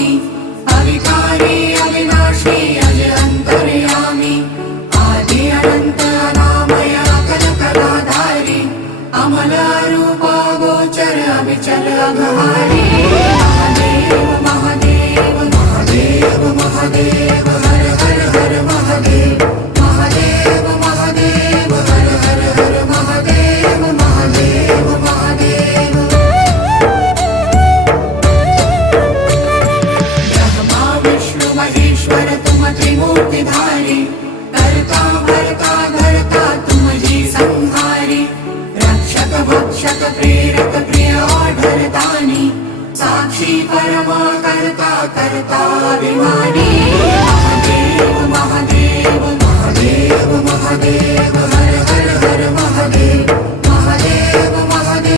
स्वामी अविकारी अविनाशी अज अंतर्यामी आदि अनंत अनामय अकल कलाधारी अमल रूप गोचर अविचल अघहारी महादेव महादेव महादेव महादेव हर हर हर महादेव महादेव महादेव हर हर हर महादेव महादेव महादेव ब्रह्मा विष्णु महेश्वर तुम त्रिमूर्तिधारी कर्ता भर्ता धर्ता तुम जी संहारी रक्षक भक्षक प्रेरक प्रिय आढरतानी साक्षी परम कर्ता कर्ता अभिमानी